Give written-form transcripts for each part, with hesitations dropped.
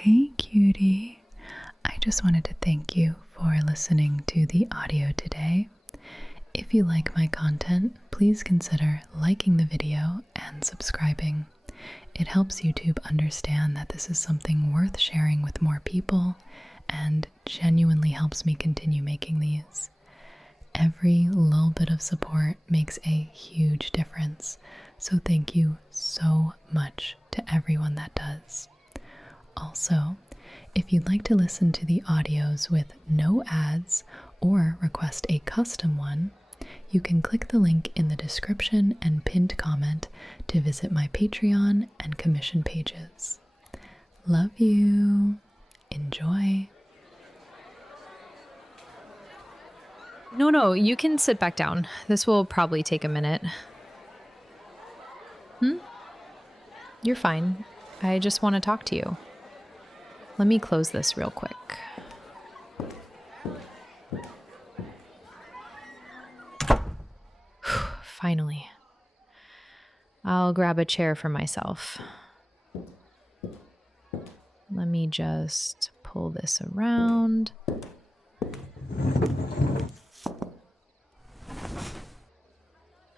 Hey, cutie. I just wanted to thank you for listening to the audio today. If you like my content, please consider liking the video and subscribing. It helps YouTube understand that this is something worth sharing with more people and genuinely helps me continue making these. Every little bit of support makes a huge difference, so thank you so much to everyone that does. Also, if you'd like to listen to the audios with no ads or request a custom one, you can click the link in the description and pinned comment to visit my Patreon and commission pages. Love you. Enjoy. No, you can sit back down. This will probably take a minute. You're fine. I just want to talk to you. Let me close this real quick. Finally. I'll grab a chair for myself. Let me just pull this around.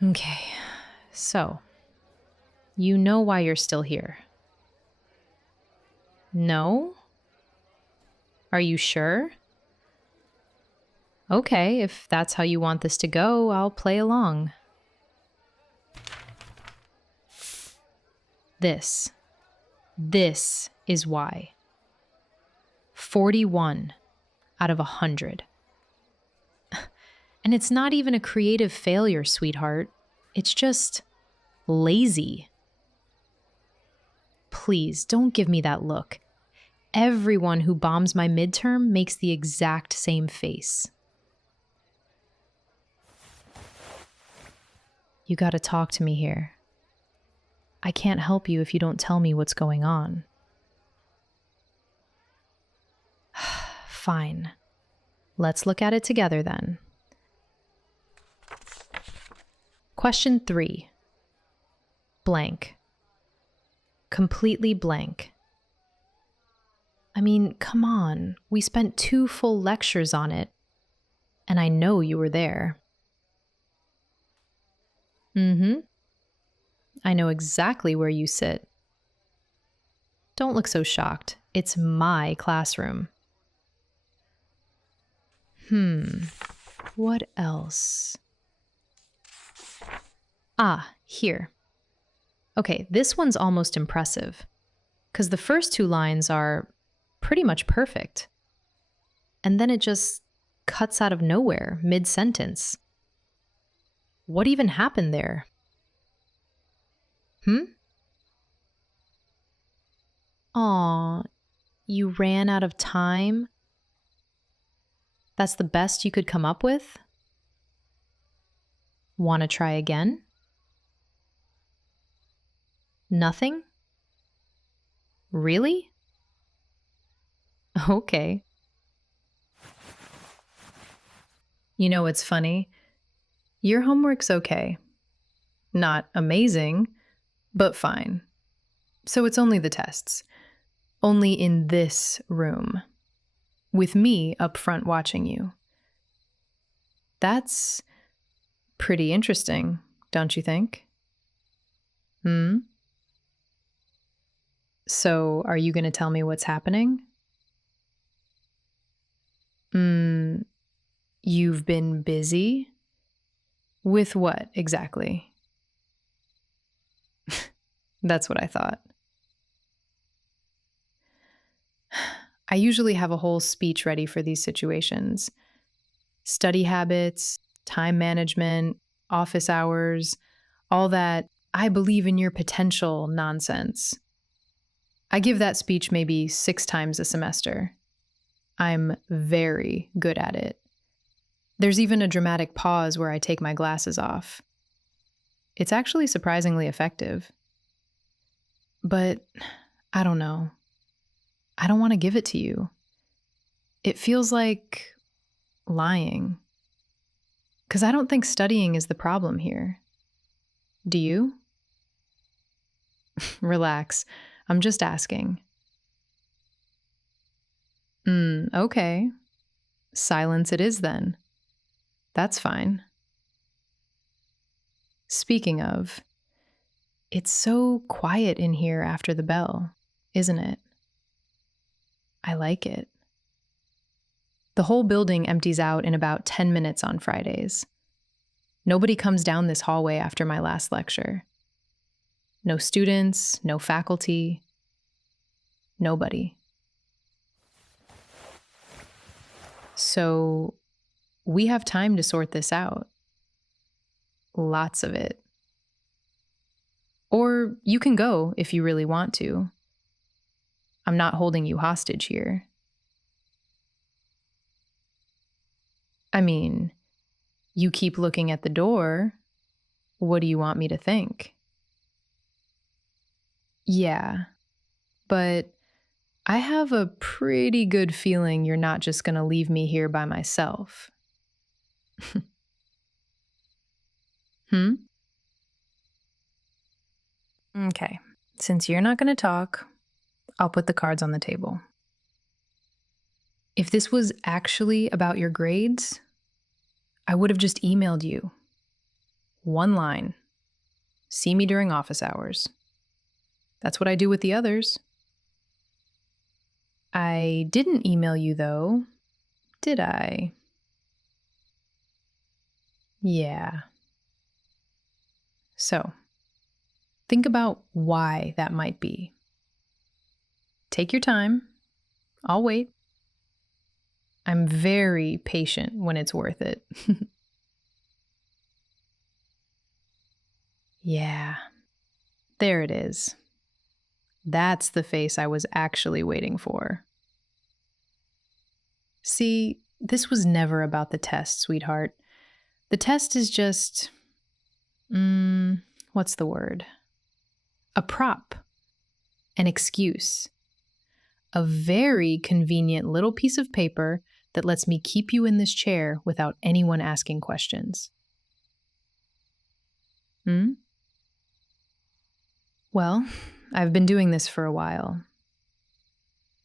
Okay, so you know why you're still here. No? Are you sure? Okay, if that's how you want this to go, I'll play along. This is why. 41 out of 100. And it's not even a creative failure, sweetheart. It's just lazy. Please, don't give me that look. Everyone who bombs my midterm makes the exact same face. You gotta talk to me here. I can't help you if you don't tell me what's going on. Fine. Let's look at it together then. Question 3. Blank. Completely blank. I mean, come on. We spent 2 full lectures on it. And I know you were there. I know exactly where you sit. Don't look so shocked. It's my classroom. What else? Here. Okay, this one's almost impressive, because the first 2 lines are pretty much perfect. And then it just cuts out of nowhere, mid-sentence. What even happened there? Aw, you ran out of time? That's the best you could come up with? Want to try again? Nothing? Really? Okay. You know what's funny? Your homework's okay. Not amazing, but fine. So it's only the tests. Only in this room. With me up front watching you. That's pretty interesting, don't you think? So, are you going to tell me what's happening? You've been busy? With what, exactly? That's what I thought. I usually have a whole speech ready for these situations. Study habits, time management, office hours, all that I believe in your potential nonsense. I give that speech maybe 6 times a semester. I'm very good at it. There's even a dramatic pause where I take my glasses off. It's actually surprisingly effective. But I don't know. I don't want to give it to you. It feels like lying. Because I don't think studying is the problem here. Do you? Relax. I'm just asking. Okay. Silence it is then. That's fine. Speaking of, it's so quiet in here after the bell, isn't it? I like it. The whole building empties out in about 10 minutes on Fridays. Nobody comes down this hallway after my last lecture. No students, no faculty, nobody. So we have time to sort this out. Lots of it. Or you can go if you really want to. I'm not holding you hostage here. I mean, you keep looking at the door. What do you want me to think? Yeah, but I have a pretty good feeling you're not just going to leave me here by myself. Hmm? Okay, since you're not going to talk, I'll put the cards on the table. If this was actually about your grades, I would have just emailed you. One line. See me during office hours. That's what I do with the others. I didn't email you, though, did I? Yeah. So, think about why that might be. Take your time. I'll wait. I'm very patient when it's worth it. Yeah. There it is. That's the face I was actually waiting for. See, this was never about the test, sweetheart. The test is just. What's the word? A prop. An excuse. A very convenient little piece of paper that lets me keep you in this chair without anyone asking questions. Well, I've been doing this for a while.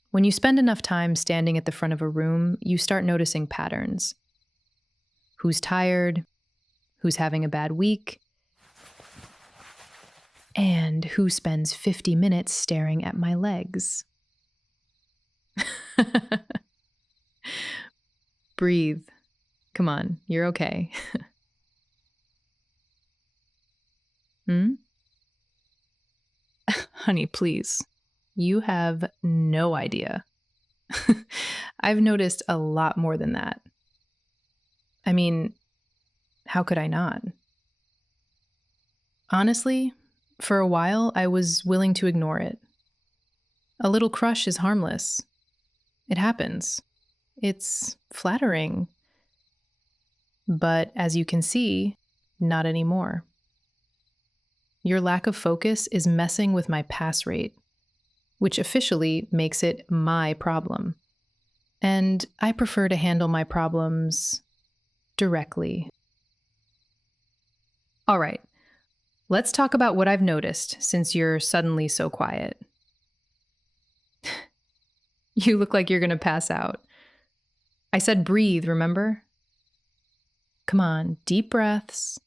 When you spend enough time standing at the front of a room, you start noticing patterns. Who's tired, who's having a bad week, and who spends 50 minutes staring at my legs. Breathe. Come on, you're okay. Honey, please. You have no idea. I've noticed a lot more than that. I mean, how could I not? Honestly, for a while, I was willing to ignore it. A little crush is harmless. It happens. It's flattering. But as you can see, not anymore. Your lack of focus is messing with my pass rate, which officially makes it my problem. And I prefer to handle my problems directly. All right, let's talk about what I've noticed since you're suddenly so quiet. You look like you're going to pass out. I said breathe, remember? Come on, deep breaths.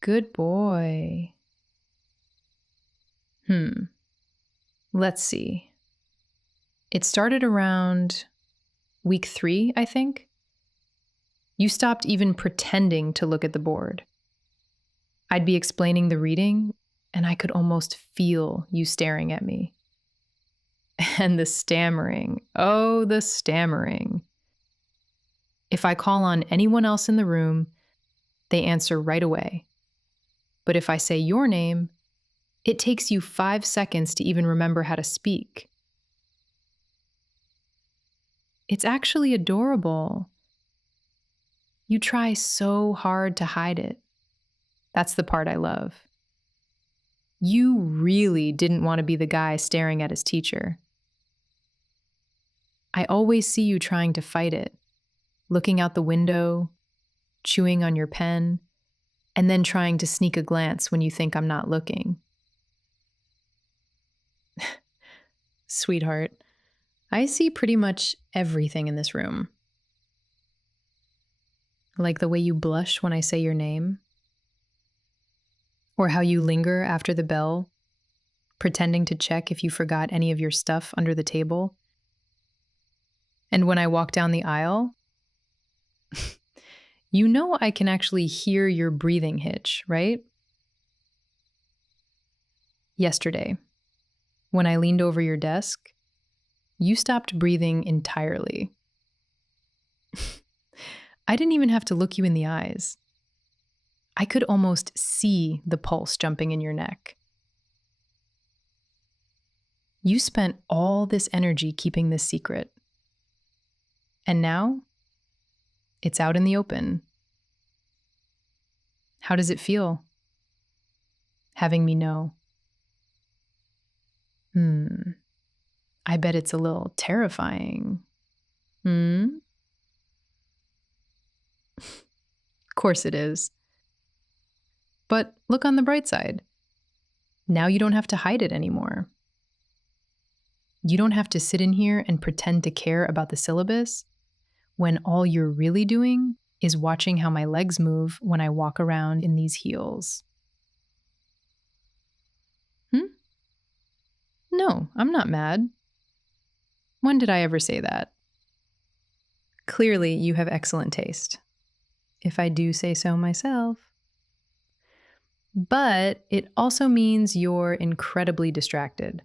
Good boy. Let's see. It started around week 3, I think. You stopped even pretending to look at the board. I'd be explaining the reading, and I could almost feel you staring at me. And the stammering. Oh, the stammering. If I call on anyone else in the room, they answer right away. But if I say your name, it takes you 5 seconds to even remember how to speak. It's actually adorable. You try so hard to hide it. That's the part I love. You really didn't want to be the guy staring at his teacher. I always see you trying to fight it, looking out the window, chewing on your pen, and then trying to sneak a glance when you think I'm not looking. Sweetheart, I see pretty much everything in this room. Like the way you blush when I say your name, or how you linger after the bell, pretending to check if you forgot any of your stuff under the table. And when I walk down the aisle, you know I can actually hear your breathing hitch, right? Yesterday, when I leaned over your desk, you stopped breathing entirely. I didn't even have to look you in the eyes. I could almost see the pulse jumping in your neck. You spent all this energy keeping this secret. And now, it's out in the open. How does it feel? Having me know. I bet it's a little terrifying. Of course it is. But look on the bright side. Now you don't have to hide it anymore. You don't have to sit in here and pretend to care about the syllabus when all you're really doing is watching how my legs move when I walk around in these heels. No, I'm not mad. When did I ever say that? Clearly, you have excellent taste, if I do say so myself. But it also means you're incredibly distracted,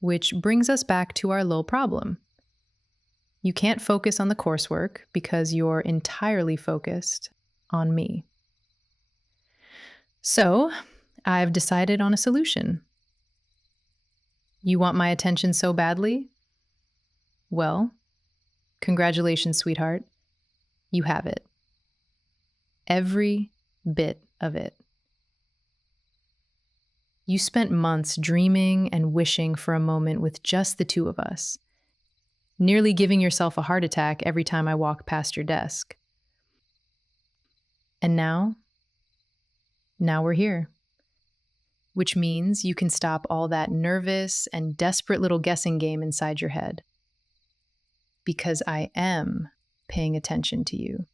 which brings us back to our little problem. You can't focus on the coursework because you're entirely focused on me. So, I've decided on a solution. You want my attention so badly? Well, congratulations, sweetheart. You have it. Every bit of it. You spent months dreaming and wishing for a moment with just the two of us, nearly giving yourself a heart attack every time I walk past your desk. And now we're here. Which means you can stop all that nervous and desperate little guessing game inside your head. Because I am paying attention to you.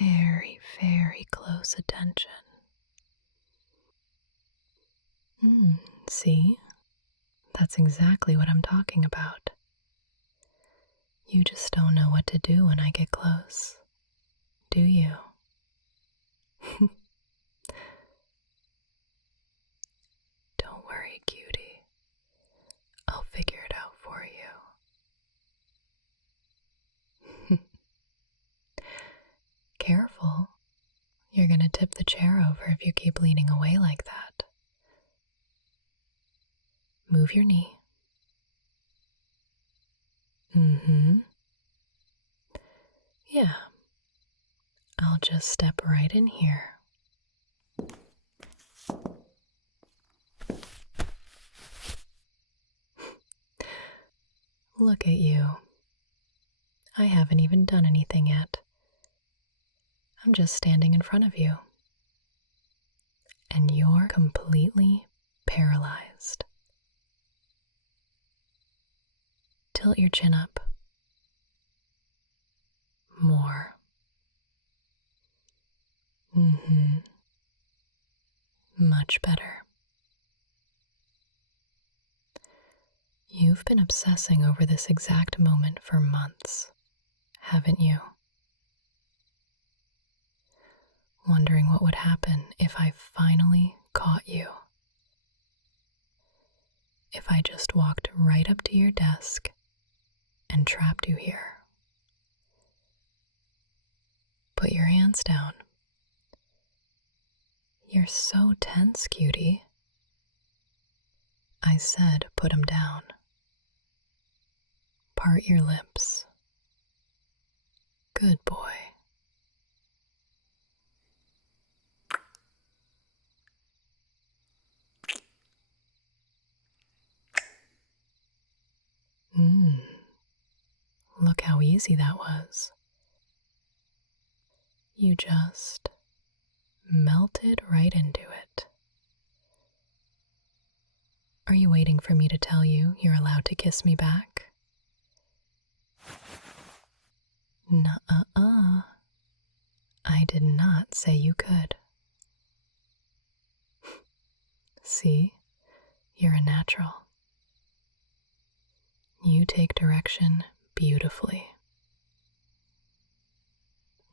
Very, very close attention. See? That's exactly what I'm talking about. You just don't know what to do when I get close, do you? Don't worry, cutie. I'll figure it out for you. Careful. You're gonna tip the chair over if you keep leaning away like that. Move your knee. Yeah. I'll just step right in here. Look at you. I haven't even done anything yet. I'm just standing in front of you. And you're completely paralyzed. Tilt your chin up. More. Much better. You've been obsessing over this exact moment for months, haven't you? Wondering what would happen if I finally caught you. If I just walked right up to your desk and trapped you here. Put your hands down. You're so tense, cutie. I said put 'em down. Part your lips. Good boy. Look how easy that was. You just melted right into it. Are you waiting for me to tell you you're allowed to kiss me back? Nuh-uh. I did not say you could. See, you're a natural. You take direction beautifully.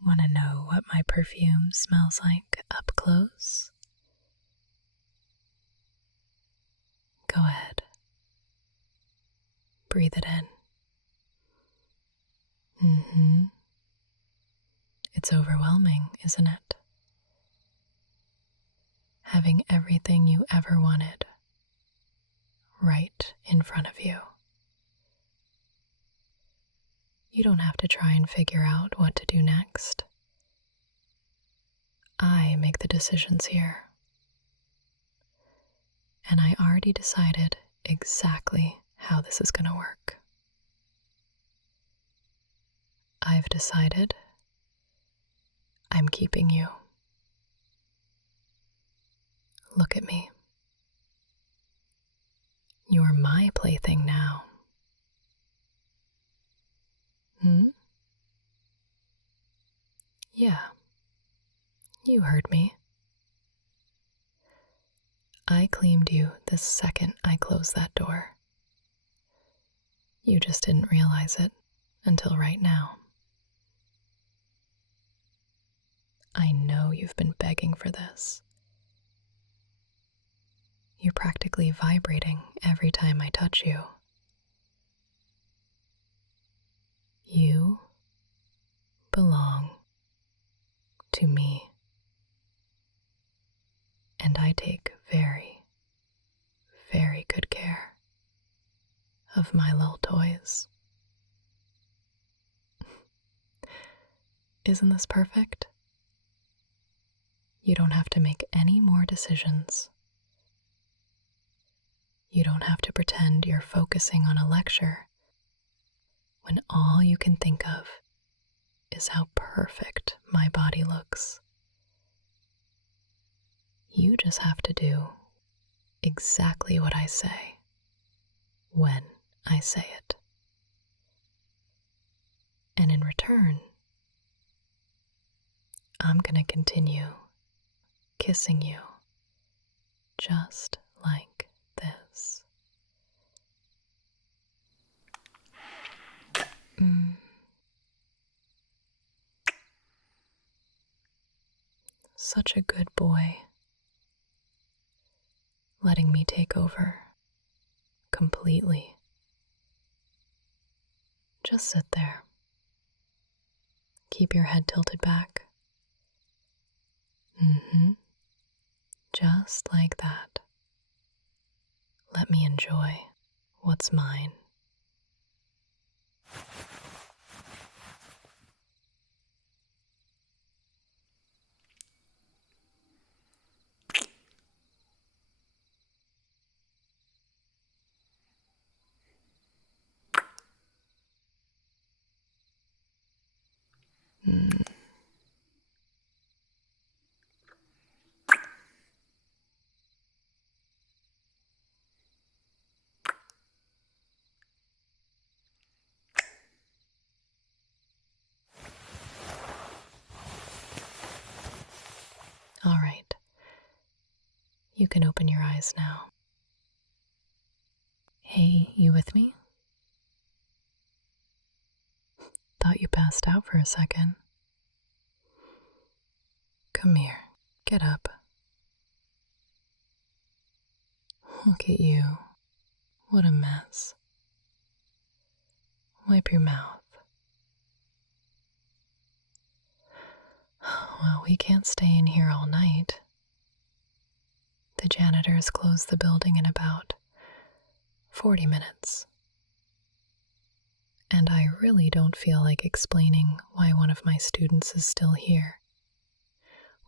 Want to know what my perfume smells like up close? Go ahead. Breathe it in. It's overwhelming, isn't it? Having everything you ever wanted right in front of you. You don't have to try and figure out what to do next. I make the decisions here. And I already decided exactly how this is going to work. I've decided I'm keeping you. Look at me. You're my plaything now. Yeah, you heard me. I claimed you the second I closed that door. You just didn't realize it until right now. I know you've been begging for this. You're practically vibrating every time I touch you. You belong to me. And I take very, very good care of my little toys. Isn't this perfect? You don't have to make any more decisions. You don't have to pretend you're focusing on a lecture when all you can think of is how perfect my body looks. You just have to do exactly what I say when I say it. And in return, I'm going to continue kissing you just like this. Such a good boy. Letting me take over completely. Just sit there. Keep your head tilted back. Just like that. Let me enjoy what's mine. All right. You can open your eyes now. Hey, you with me? Thought you passed out for a second. Come here. Get up. Look at you. What a mess. Wipe your mouth. Well, we can't stay in here all night. The janitors close the building in about 40 minutes. And I really don't feel like explaining why one of my students is still here,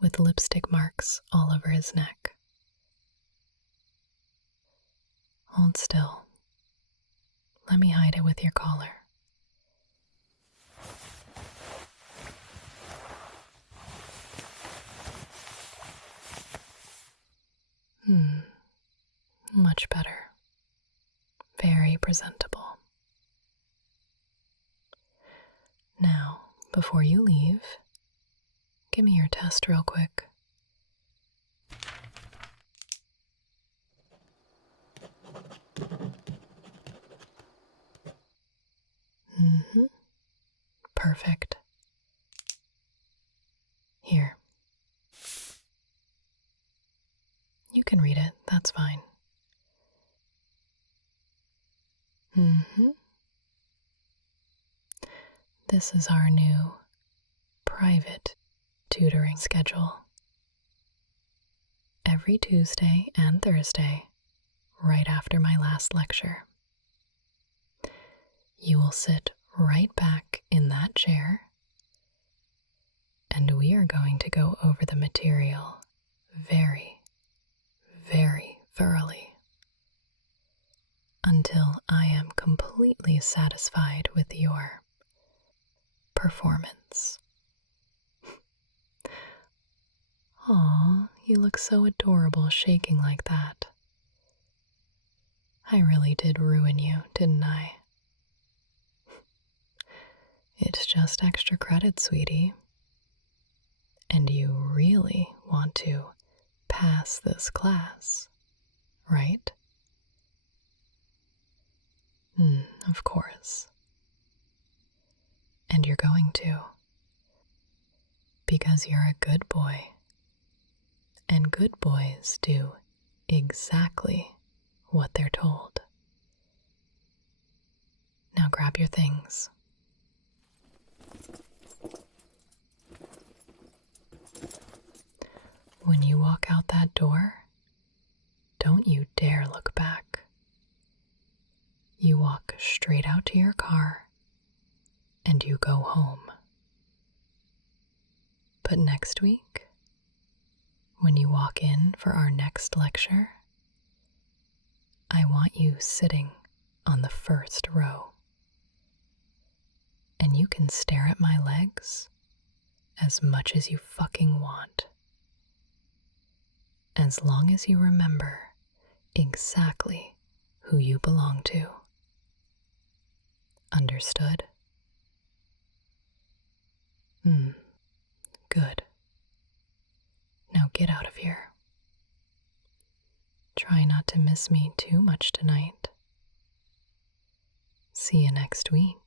with lipstick marks all over his neck. Hold still. Let me hide it with your collar. Much better. Very presentable. Now, before you leave, give me your test real quick. Perfect. Here. You can read it, that's fine. This is our new private tutoring schedule. Every Tuesday and Thursday, right after my last lecture. You will sit right back in that chair, and we are going to go over the material very, very thoroughly until I am completely satisfied with your performance. Aw, you look so adorable shaking like that. I really did ruin you, didn't I? It's just extra credit, sweetie. And you really want to pass this class, right? Of course. And you're going to. Because you're a good boy. And good boys do exactly what they're told. Now grab your things. When you walk out that door, don't you dare look back. You walk straight out to your car and you go home. But next week, when you walk in for our next lecture, I want you sitting on the first row. And you can stare at my legs as much as you fucking want. As long as you remember exactly who you belong to. Understood? Good. Now get out of here. Try not to miss me too much tonight. See you next week.